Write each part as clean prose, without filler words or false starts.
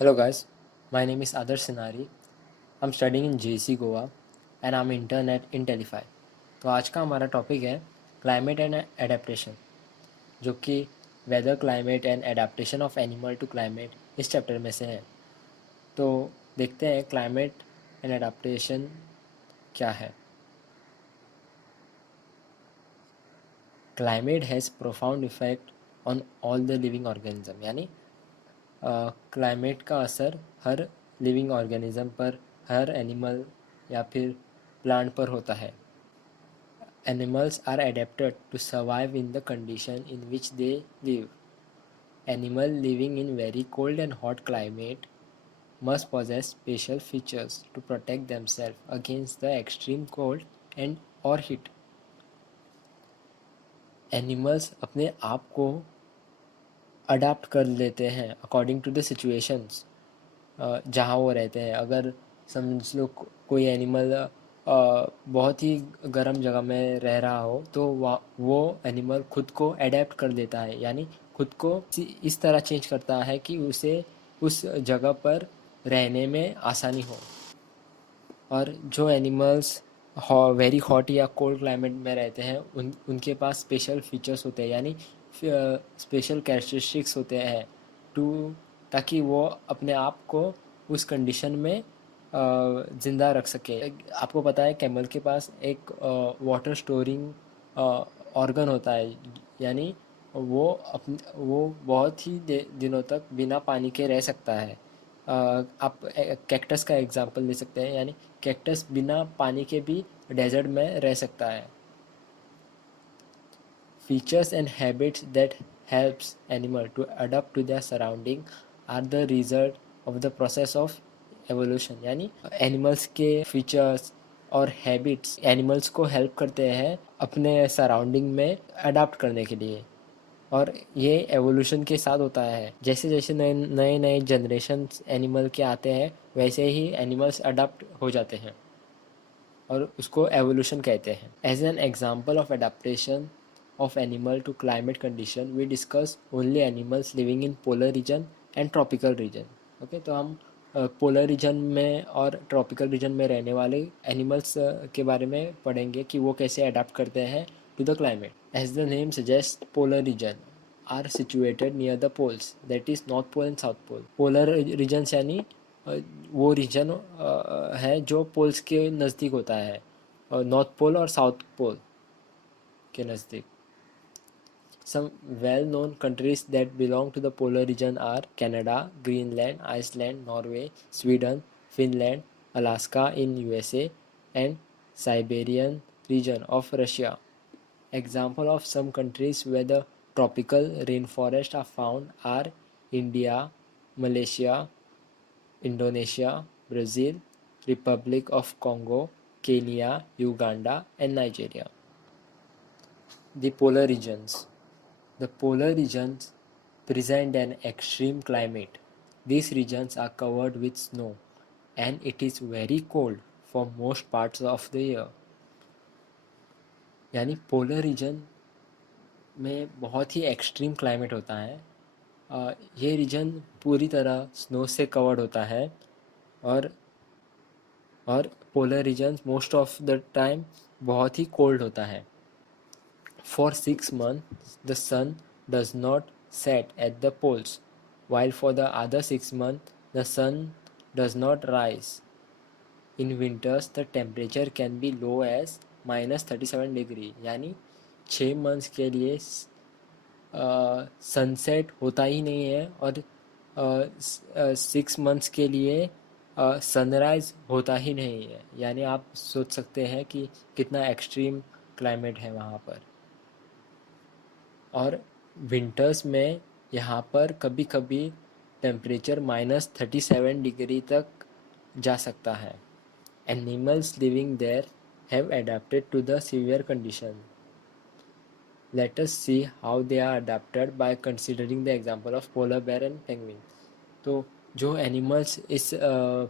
Hello guys, my name is Adarsh Sinari. I'm studying in JC Goa and I'm intern at Intelify. तो आज का हमारा topic है climate and adaptation, जो कि weather climate and adaptation of animal to climate इस chapter में से है। तो देखते हैं क्लाइमेट एंड एडेप्टेशन क्या है। Climate has profound effect on all the living organism, यानी क्लाइमेट का असर हर लिविंग ऑर्गेनिज्म पर, हर एनिमल या फिर प्लांट पर होता है। Animals are adapted to survive in the condition in which they live. Animals living in very cold and hot climate must possess special features to protect themselves against the extreme cold and or heat. Animals अपने आप को adapt कर लेते हैं according to the situations जहाँ वो रहते हैं। अगर समझ लो कोई एनिमल बहुत ही गर्म जगह में रह रहा हो तो वो एनिमल खुद को अडेप्ट कर लेता है, यानी खुद को इस तरह चेंज करता है कि उसे उस जगह पर रहने में आसानी हो। और जो एनिमल्स वेरी हॉट या कोल्ड क्लाइमेट में रहते हैं उनके पास स्पेशल फीचर्स होते हैं, यानी स्पेशल कैरेक्टरिस्टिक्स होते हैं टू ताकि वो अपने आप को उस कंडीशन में ज़िंदा रख सके। आपको पता है कैमल के पास एक वाटर स्टोरिंग ऑर्गन होता है, यानी वो बहुत ही दिनों तक बिना पानी के रह सकता है। आप कैक्टस का एग्जांपल ले सकते हैं, यानी कैक्टस बिना पानी के भी डेजर्ट में रह सकता है। Features and habits that helps animal to adapt to their surrounding are the result of the process of evolution, यानी एनिमल्स के फीचर्स और हैबिट्स एनिमल्स को हेल्प करते हैं अपने सराउंडिंग में अडाप्ट करने के लिए। और ये एवोल्यूशन के साथ होता है, जैसे जैसे नए नए नए जनरेशन एनिमल के आते हैं वैसे ही एनिमल्स अडाप्ट हो जाते हैं और उसको एवोल्यूशन कहते हैं। As an example of adaptation of animal to climate condition we discuss only animals living in polar region and tropical region. Okay, तो हम पोलर रीजन में और ट्रॉपिकल रीजन में रहने वाले एनिमल्स के बारे में पढ़ेंगे कि वो कैसे अडाप्ट करते हैं to the climate. As the name suggest polar region are situated near the poles, that is north pole and south pole. Polar regions यानी वो रीजन है जो पोल्स के नज़दीक होता है, नॉर्थ पोल और साउथ पोल के नज़दीक। Some well-known countries that belong to the polar region are Canada, Greenland, Iceland, Norway, Sweden, Finland, Alaska in USA, and Siberian region of Russia. Example of some countries where the tropical rainforests are found are India, Malaysia, Indonesia, Brazil, Republic of Congo, Kenya, Uganda, and Nigeria. The polar regions. The polar regions present an extreme climate. These regions are covered with snow and it is very cold for most parts of the year. यानी polar region में बहुत ही extreme climate होता है। ये reason पूरी तरह snow से covered होता है और polar region most of the time बहुत ही कोल्ड होता है। For 6 months, the sun does not set at the poles, while for the other 6 months, the sun does not rise. In winters, the temperature can be low as -37 degree, यानी 6 months के लिए sunset होता ही नहीं है और 6 months के लिए sunrise होता ही नहीं है। यानी आप सोच सकते हैं कि कितना एक्सट्रीम क्लाइमेट है वहाँ पर। और विंटर्स में यहाँ पर कभी कभी टेम्परेचर -37 डिग्री तक जा सकता है। Animals living there have adapted to the severe condition. Let us see how they are adapted by considering the example of polar bear and penguin. तो जो एनिमल्स इस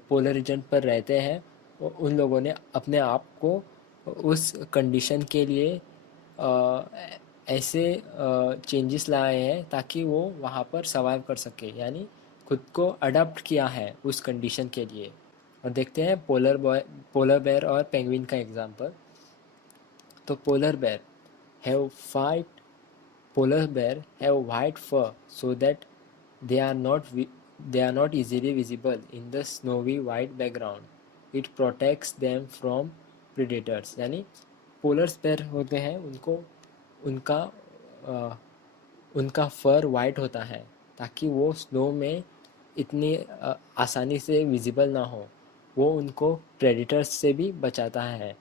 पोलर रीजन पर रहते हैं उन लोगों ने अपने आप को उस कंडीशन के लिए ऐसे चेंजेस लाए हैं ताकि वो वहाँ पर सर्वाइव कर सके। यानी खुद को अडाप्ट किया है उस कंडीशन के लिए। और देखते हैं पोलर बेयर और पेंगुइन का एग्जांपल। तो have fight polar bear have white fur so that they are not they are not easily visible in the snowy white background. It protects them from predators। यानी polar bear होते हैं, उनको उनका अ, उनका फर white होता है ताकि वो स्नो में इतनी आसानी से विजिबल ना हो। वो उनको प्रेडिटर्स से भी बचाता है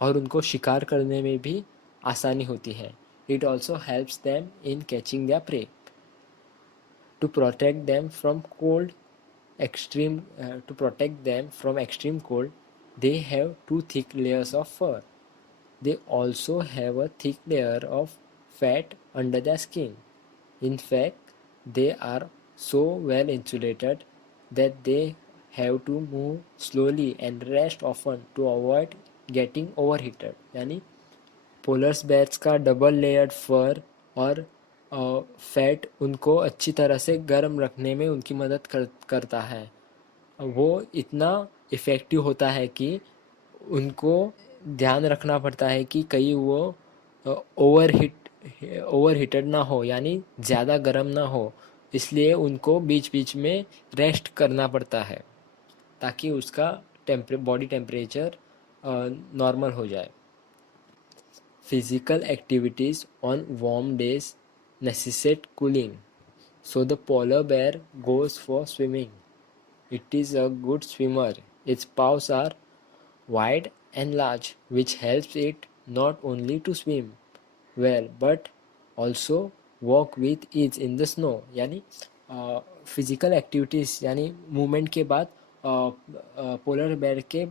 और उनको शिकार करने में भी आसानी होती है। It also helps them in catching their prey. To protect them from cold extreme to protect them from extreme cold, they have two thick layers of fur. They also have a thick layer of fat under their skin. In fact, they are so well insulated that they have to move slowly and rest often to avoid getting overheated। यानी पोलर्स bears का double layered फर और fat उनको अच्छी तरह से गर्म रखने में उनकी मदद करता है। वो इतना इफ़ेक्टिव होता है कि उनको ध्यान रखना पड़ता है कि कहीं वो ओवर हीटेड ना हो, यानी ज़्यादा गर्म ना हो। इसलिए उनको बीच बीच में रेस्ट करना पड़ता है ताकि उसका बॉडी टेम्परेचर नॉर्मल हो जाए। Physical activities on warm days necessitate cooling, so the polar bear goes for swimming. It is a good swimmer. Its paws are wide and large, which helps it not only to swim well but also walk with ease in the snow। यानी physical activities यानी movement के बाद polar bear के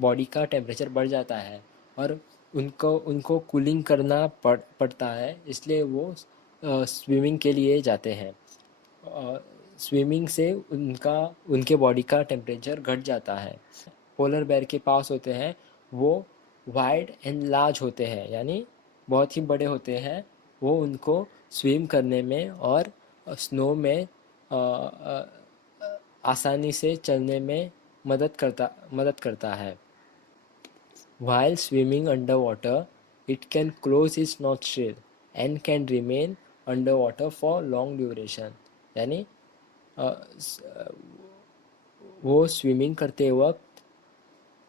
body का temperature बढ़ जाता है और उनको उनको कूलिंग करना पड़ता है, इसलिए वो स्विमिंग के लिए जाते हैं। स्विमिंग से उनका उनके बॉडी का टेम्परेचर घट जाता है। पोलर बेयर के पास होते हैं वो वाइड एंड लार्ज होते हैं, यानी बहुत ही बड़े होते हैं। वो उनको स्विम करने में और स्नो में आसानी से चलने में मदद करता है। While swimming underwater, it can close its nostril and can remain underwater for long duration। यानी वो स्विमिंग करते वक्त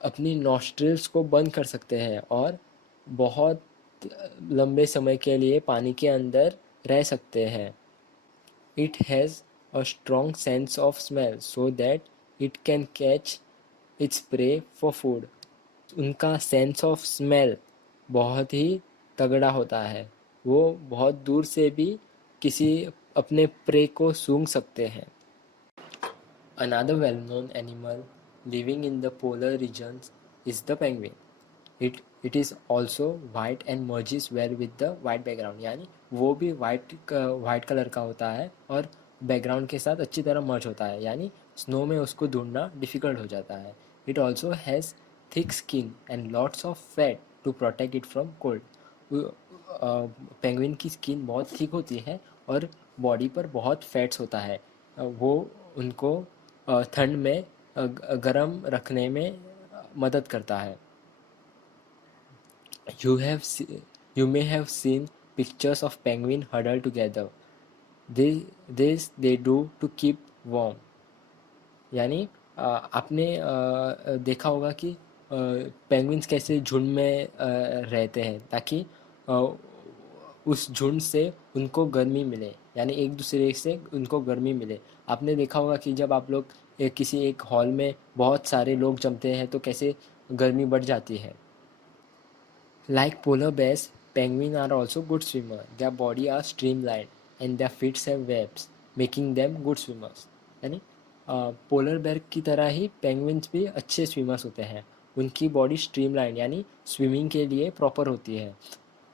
अपनी नॉस्ट्रिल्स को बंद कर सकते हैं और बहुत लंबे समय के लिए पानी के अंदर रह सकते हैं। It has a strong sense of smell so that it can catch its prey for food। उनका सेंस ऑफ स्मेल बहुत ही तगड़ा होता है। वो बहुत दूर से भी किसी अपने प्रे को सूंघ सकते हैं। Another well-known animal living in the polar regions is the penguin. It is also white and merges well with the white background। यानी वो भी वाइट कलर का होता है और बैकग्राउंड के साथ अच्छी तरह मर्ज होता है, यानी स्नो में उसको ढूंढना डिफ़िकल्ट हो जाता है। It also has thick skin and lots of fat to protect it from cold. Penguin की स्किन बहुत थिक होती है और बॉडी पर बहुत फैट्स होता है। वो उनको ठंड में गर्म रखने में मदद करता है। You have you may have seen pictures of penguin huddled together। This they do to keep warm। यानी आपने देखा होगा कि पेंगुइन्स कैसे झुंड में रहते हैं ताकि उस झुंड से उनको गर्मी मिले, यानी एक दूसरे से उनको गर्मी मिले। आपने देखा होगा कि जब आप लोग किसी एक हॉल में बहुत सारे लोग जमते हैं तो कैसे गर्मी बढ़ जाती है। Like polar bears, penguins are also good swimmers. Their body are streamlined and their feet have webs, making them good swimmers। यानी पोलर बेयर की तरह ही पेंगुइन्स भी अच्छे स्विमर्स होते हैं। उनकी बॉडी स्ट्रीमलाइन यानी स्विमिंग के लिए प्रॉपर होती है।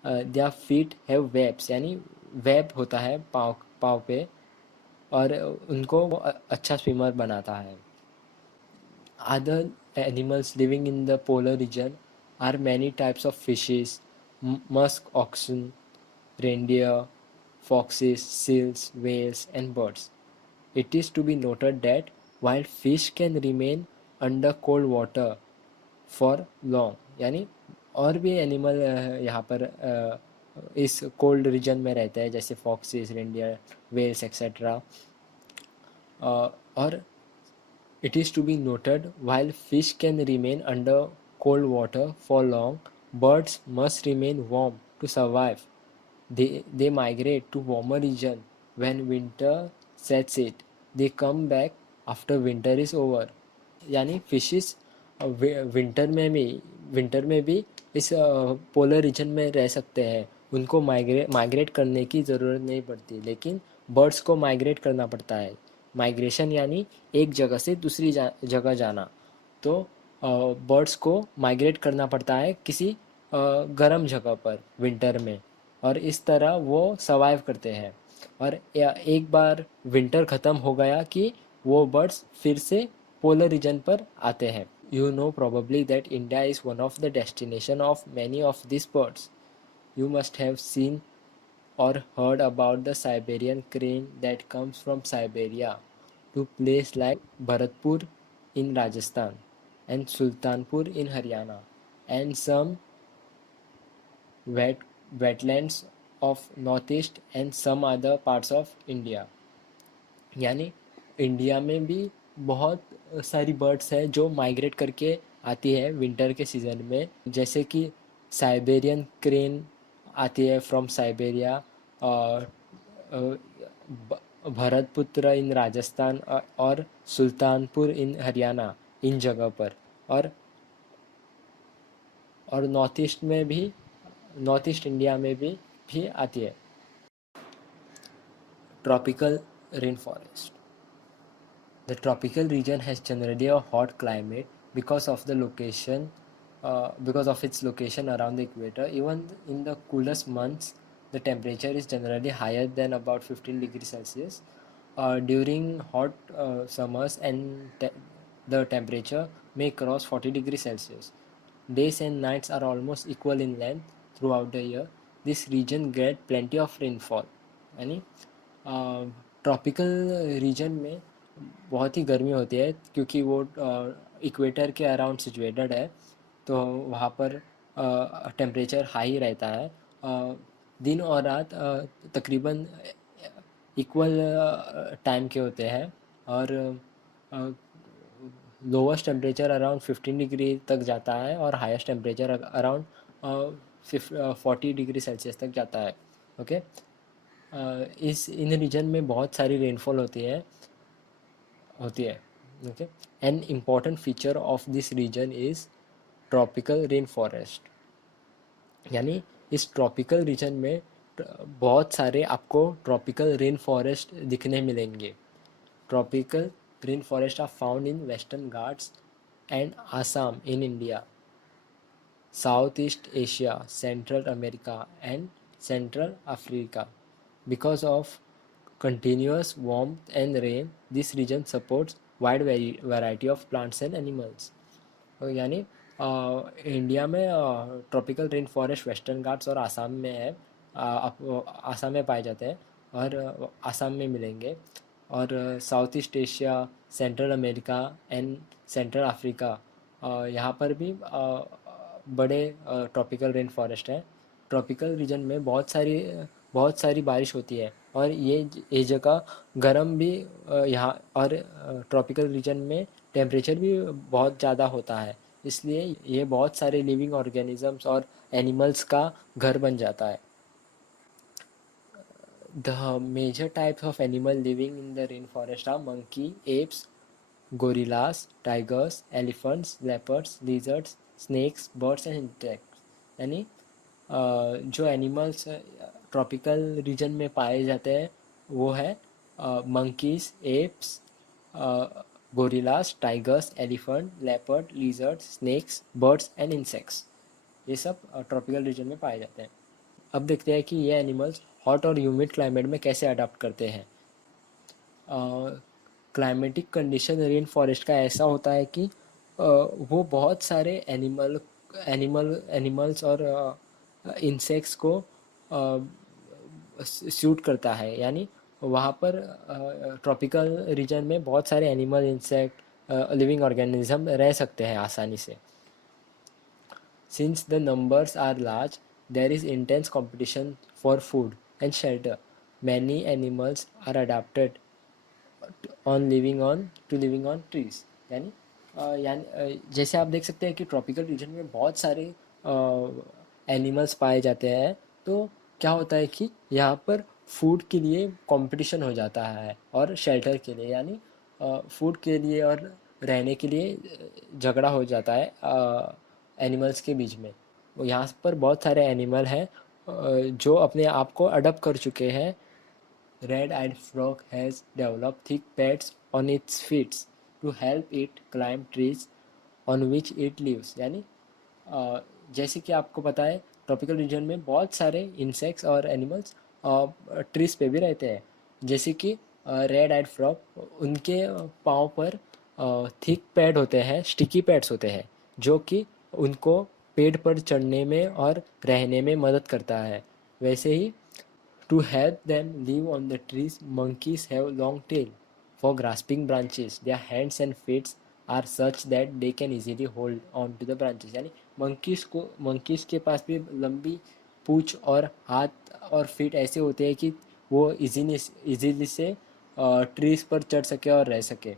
देयर फीट हैव वेब्स, यानी वेब होता है पाँव पाँव पे और उनको वो अच्छा स्विमर बनाता है। Other animals living in the polar region are many types of fishes, musk oxen, reindeer, foxes, seals, whales, and birds। It is to be noted that while fish can remain under cold water for long, यानी और भी animal यहाँ पर इस cold region में रहते हैं, जैसे फॉक्सिस, रेंडियर, वेल्स एक्सेट्रा. और it is to be noted, while fish can remain under cold water for long, birds must remain warm to survive. They migrate to warmer region when winter sets it. They come back after winter is over. यानी fishes winter में भी इस polar region में रह सकते हैं. उनको migrate करने की ज़रूरत नहीं पड़ती, लेकिन बर्ड्स को माइग्रेट करना पड़ता है. माइग्रेशन यानी एक जगह से दूसरी जगह जाना. तो बर्ड्स को माइग्रेट करना पड़ता है किसी गर्म जगह पर विंटर में, और इस तरह वो सर्वाइव करते हैं. और एक बार विंटर ख़त्म हो गया कि वो बर्ड्स फिर से पोलर रीजन पर आते हैं. You know probably that India is one of the destination of many of these birds. You must have seen or heard about the Siberian crane that comes from Siberia to places like Bharatpur in Rajasthan and Sultanpur in Haryana and some wetlands of northeast and some other parts of India. यानी India में भी बहुत सारी birds हैं जो migrate करके आती है विंटर के सीज़न में, जैसे कि साइबेरियन क्रेन आती है फ्रॉम साइबेरिया, और भरतपुत्र इन राजस्थान और सुल्तानपुर इन हरियाणा, इन जगह पर. और नॉर्थ ईस्ट इंडिया में भी आती है. Tropical rain forest. The tropical region has generally a hot climate because of its location around the equator. Even in the coolest months, the temperature is generally higher than about 15 degrees Celsius. During hot summers, the temperature may cross 40 degrees Celsius. Days and nights are almost equal in length throughout the year. This region gets plenty of rainfall. यानी tropical region में बहुत ही गर्मी होती है, क्योंकि वो equator के around situated है, तो वहाँ पर टेम्परेचर हाई रहता है. दिन और रात तकरीबन इक्वल टाइम के होते हैं, और लोवेस्ट टेम्परेचर अराउंड 15 डिग्री तक जाता है और highest temperature around 40 degree Celsius तक जाता है. ओके. इन रीजन में बहुत सारी रेनफॉल होती है. Okay. An important feature of this region is tropical rain forest. यानी इस ट्रॉपिकल रीजन में बहुत सारे आपको ट्रॉपिकल रेन फॉरेस्ट दिखने मिलेंगे. Tropical rain forest are found in Western Ghats and Assam in India, Southeast Asia, Central America, and Central Africa. Because of continuous warmth and rain, this region supports wide variety of plants and animals. यानी India में tropical rain forest western Ghats और आसाम में है. आसाम में पाए जाते हैं और आसाम में मिलेंगे. और south east Asia, central America and central Africa, यहाँ पर भी बड़े ट्रॉपिकल रेन फॉरेस्ट हैं. ट्रॉपिकल रीजन में बहुत सारी बारिश होती है, और ये जगह गर्म भी यहाँ, और ट्रॉपिकल रीजन में टेम्परेचर भी बहुत ज़्यादा होता है, इसलिए ये बहुत सारे लिविंग ऑर्गेनिजम्स और एनिमल्स का घर बन जाता है. The major types of animal living in the rainforest are monkey, apes, gorillas, tigers, elephants, leopards, lizards, snakes, birds and insects. यानी जो एनिमल्स ट्रॉपिकल रीजन में पाए जाते हैं वो है monkeys, apes, gorillas, tigers, elephant, leopard, lizard, snakes, birds and insects. ये सब ट्रॉपिकल रीजन में पाए जाते हैं. अब देखते हैं कि ये एनिमल्स हॉट और ह्यूमिड क्लाइमेट में कैसे अडाप्ट करते हैं. क्लाइमेटिक कंडीशन रेन फॉरेस्ट का ऐसा होता है कि वो बहुत सारे एनिमल्स और इंसेक्ट्स को सूट करता है. यानी वहाँ पर ट्रॉपिकल रीजन में बहुत सारे एनिमल, इंसेक्ट, लिविंग ऑर्गेनिज्म रह सकते हैं आसानी से. Since the numbers are large, there is intense competition for food and shelter. Many animals are adapted living on trees. यानी जैसे आप देख सकते हैं कि ट्रॉपिकल रीजन में बहुत सारे एनिमल्स पाए जाते हैं. तो क्या होता है कि यहाँ पर फूड के लिए कंपटीशन हो जाता है और शेल्टर के लिए, यानी फूड के लिए और रहने के लिए झगड़ा हो जाता है एनिमल्स के बीच में. यहाँ पर बहुत सारे एनिमल हैं जो अपने आप को अडॉप्ट कर चुके हैं. Red-eyed frog has developed thick pads on its feet to help it climb trees on which it lives. यानी जैसे कि आपको पता है ट्रॉपिकल रीजन में बहुत सारे इंसेक्ट्स और एनिमल्स ट्रीज पे भी रहते हैं. जैसे कि रेड आइड फ्रॉग, उनके पाँव पर थिक पैड होते हैं, स्टिकी पैड्स होते हैं, जो कि उनको पेड़ पर चढ़ने में और रहने में मदद करता है. वैसे ही to help them live on the trees, monkeys have long tail for grasping branches. Their hands and feet are such that they can easily hold on to the branches. यानी monkeys के पास भी लंबी पूंछ और हाथ और फीट ऐसे होते हैं कि वो इजीली से ट्रीज पर चढ़ सके और रह सके.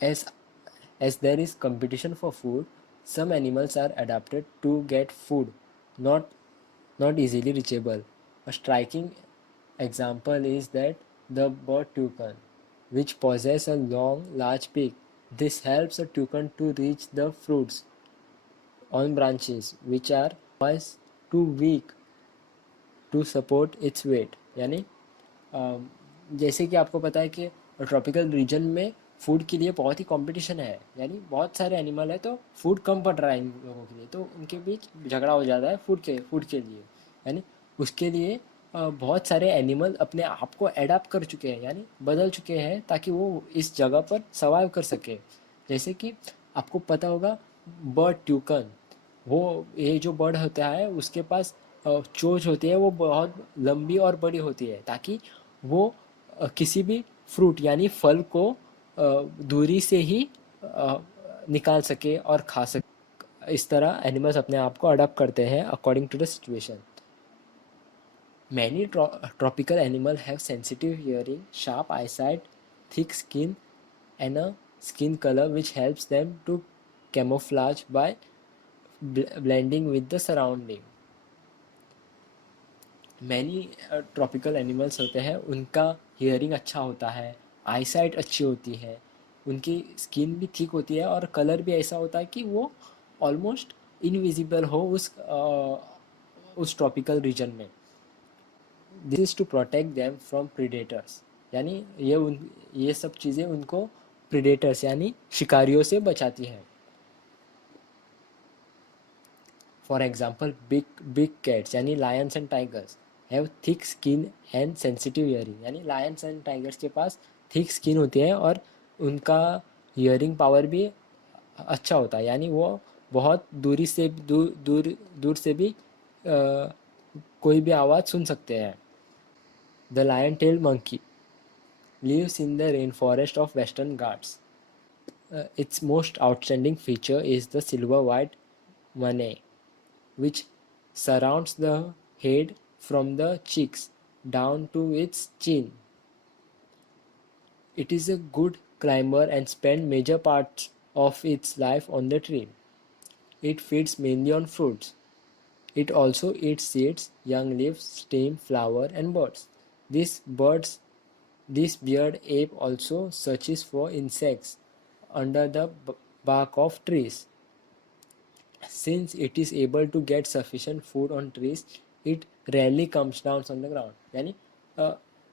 As as there is competition for food, some animals are adapted to get food not not easily reachable. A striking example is that the bird toucan, which possesses a long, large beak. This helps a toucan to reach the fruits on branches which are otherwise too weak to support its weight. यानी जैसे कि आपको पता है कि tropical region में food के लिए बहुत ही कंपटीशन है, यानी बहुत सारे एनिमल है तो फूड कम पड़ रहा है इन लोगों के लिए, तो उनके बीच झगड़ा हो जाता है फूड के लिए. यानी उसके लिए बहुत सारे एनिमल अपने आप को एडाप्ट कर चुके हैं, यानी बदल चुके हैं ताकि वो इस जगह पर सर्वाइव कर सके. जैसे कि आपको पता होगा बर्ड ट्यूकन, वो ये जो बर्ड होता है उसके पास चोंच होती है, वो बहुत लंबी और बड़ी होती है ताकि वो किसी भी फ्रूट यानी फल को दूरी से ही निकाल सके और खा सके. इस तरह एनिमल्स अपने आप को अडॉप्ट करते हैं according to the situation. Many tropical animals have sensitive hearing, sharp eyesight, thick skin, and a skin color which helps them to camouflage by blending with the surrounding. Many tropical animals होते हैं, उनका hearing अच्छा होता है, eyesight अच्छी होती है, उनकी स्किन भी थिक होती है और कलर भी ऐसा होता है कि वो ऑलमोस्ट इनविजिबल हो उस ट्रॉपिकल रीजन में. This is to protect them from predators. यानी ये सब चीज़ें उनको प्रीडेटर्स यानी शिकारियों से बचाती हैं. फॉर एग्जाम्पल बिग कैट्स यानी Lions and tigers have thick skin and sensitive hearing. यानी लायंस एंड टाइगर्स के पास थिक स्किन होती है और उनका हियरिंग पावर भी अच्छा होता है, यानी वो बहुत दूर से भी कोई भी आवाज़ सुन सकते हैं. The lion-tailed monkey lives in the rainforest of Western Ghats. Its most outstanding feature is the silver-white mane, which surrounds the head from the cheeks down to its chin. It is a good climber and spends major parts of its life on the tree. It feeds mainly on fruits. It also eats seeds, young leaves, stem, flower, and birds. This beard ape also searches for insects under the bark of trees. Since it is able to get sufficient food on trees, it rarely comes down on the ground. यानी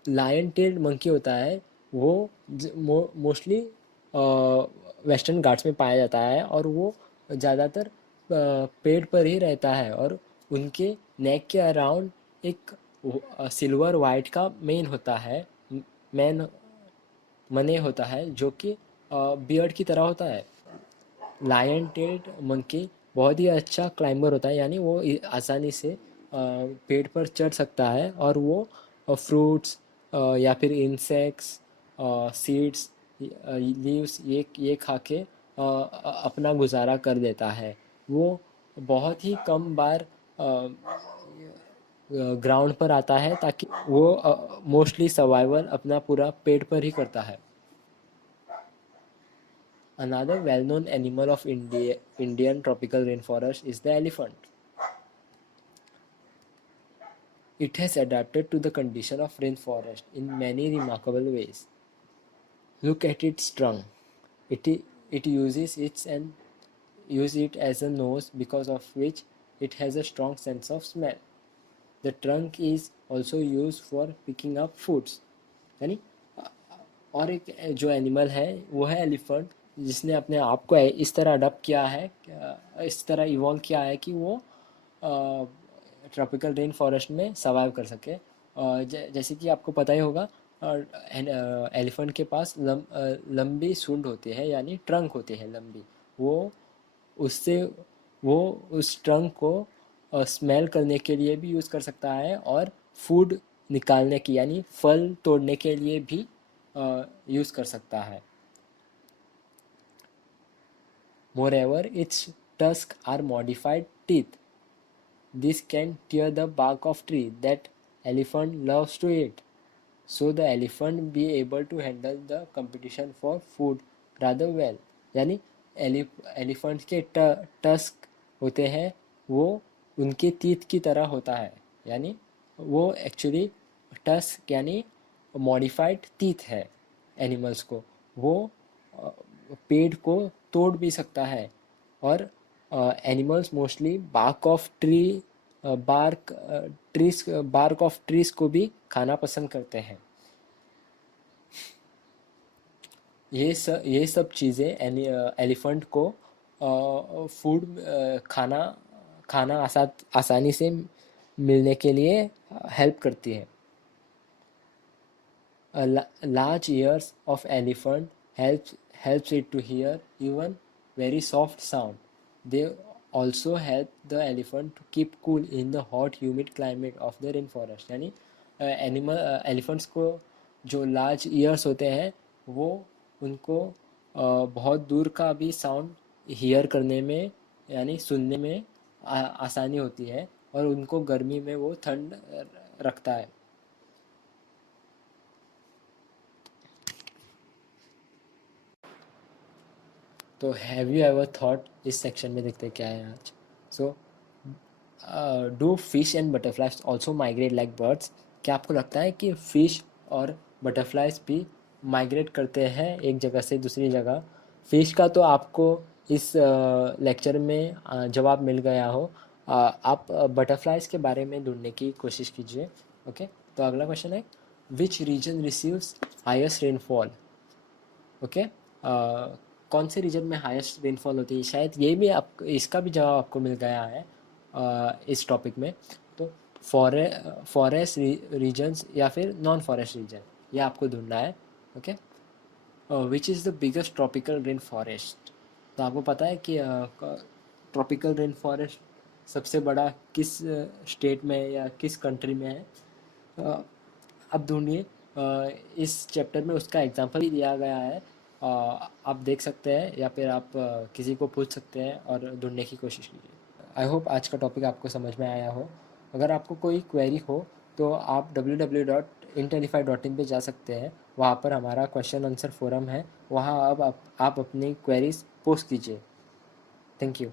lion tailed monkey होता है वो mostly western Ghats में पाया जाता है और वो ज़्यादातर पेड़ पर ही रहता है और उनके नेक के अराउंड एक सिल्वर वाइट का मने होता है जो कि बियर्ड की तरह होता है. लायन टेल्ड मंकी बहुत ही अच्छा क्लाइंबर होता है, यानी वो आसानी से पेड़ पर चढ़ सकता है और वो फ्रूट्स या फिर इंसेक्ट्स, सीड्स, लीव्स, ये खा के अपना गुजारा कर देता है। वो बहुत ही कम बार ग्राउंड पर आता है, ताकि वो मोस्टली सर्वाइवल अपना पूरा पेट पर ही करता है। Another well-known animal of Indian tropical rainforest is the elephant. It has adapted to the condition of rainforest in many remarkable ways. Look at its trunk. It uses it as a nose, because of which it has a strong sense of smell. The trunk is also used for picking up foods. यानी और एक जो animal है वो है elephant, जिसने अपने आप को इस तरह अडॉप्ट किया है, इस तरह इवॉल्व किया है कि वो ट्रॉपिकल रेन फॉरेस्ट में सर्वाइव कर सके। जैसे कि आपको पता ही होगा, एलिफेंट के पास लंबी सूंड होती है, यानी ट्रंक होती है लंबी। वो उससे वो उस ट्रंक को स्मेल करने के लिए भी यूज़ कर सकता है, और फूड निकालने की यानी फल तोड़ने के लिए भी यूज़ कर सकता है। Moreover, its tusks are modified teeth. This can tear the bark of tree that elephant loves to eat. So the elephant be able to handle the competition for food rather well. यानी elephant के tusk होते हैं, वो उनके teeth की तरह होता है। यानी वो एक्चुअली टस्क यानी मॉडिफाइड टीथ है एनिमल्स को। वो पेड़ को तोड़ भी सकता है। और animals mostly bark of trees को भी खाना पसंद करते हैं। ये सब चीज़ें एलिफेंट को फूड खाना खाना आसानी से मिलने के लिए हेल्प करती है। Large ears of elephant helps it to hear even very soft sound. They also help the elephant to keep cool in the hot humid climate of the rainforest. यानी एलिफेंट्स को जो लार्ज ईयर्स होते हैं, वो उनको बहुत दूर का भी साउंड हियर करने में यानी सुनने में आसानी होती है, और उनको गर्मी में वो ठंड रखता है। तो हैव यू एवर थॉट, इस सेक्शन में देखते क्या है आज। So do fish and butterflies also migrate like birds. क्या आपको लगता है कि फिश और बटरफ्लाइज भी माइग्रेट करते हैं एक जगह से दूसरी जगह। फिश का तो आपको इस लेक्चर में जवाब मिल गया हो। आप बटरफ्लाइज के बारे में ढूंढने की कोशिश कीजिए। ओके, तो अगला क्वेश्चन है, which region receives highest rainfall. Okay, कौन से रीजन में हाईएस्ट रेनफॉल होती है। शायद ये भी आप इसका भी जवाब आपको मिल गया है इस टॉपिक में। तो फॉरेस्ट रीजन्स या फिर नॉन फॉरेस्ट रीजन, ये आपको ढूंढना है। Okay, which is the biggest tropical rain forest. तो आपको पता है कि ट्रॉपिकल रेन फॉरेस्ट सबसे बड़ा किस स्टेट में या किस कंट्री में है। अब ढूंढिए, इस चैप्टर में उसका एग्जांपल भी दिया गया है। आप देख सकते हैं, या फिर आप किसी को पूछ सकते हैं और ढूंढने की कोशिश कीजिए। आई होप आज का टॉपिक आपको समझ में आया हो। अगर आपको कोई क्वेरी हो तो आप www.intelify.in पे जा सकते हैं। वहाँ पर हमारा क्वेश्चन आंसर फोरम है, वहाँ अब आप अपनी क्वेरीज पोस्ट कीजिए। Thank you.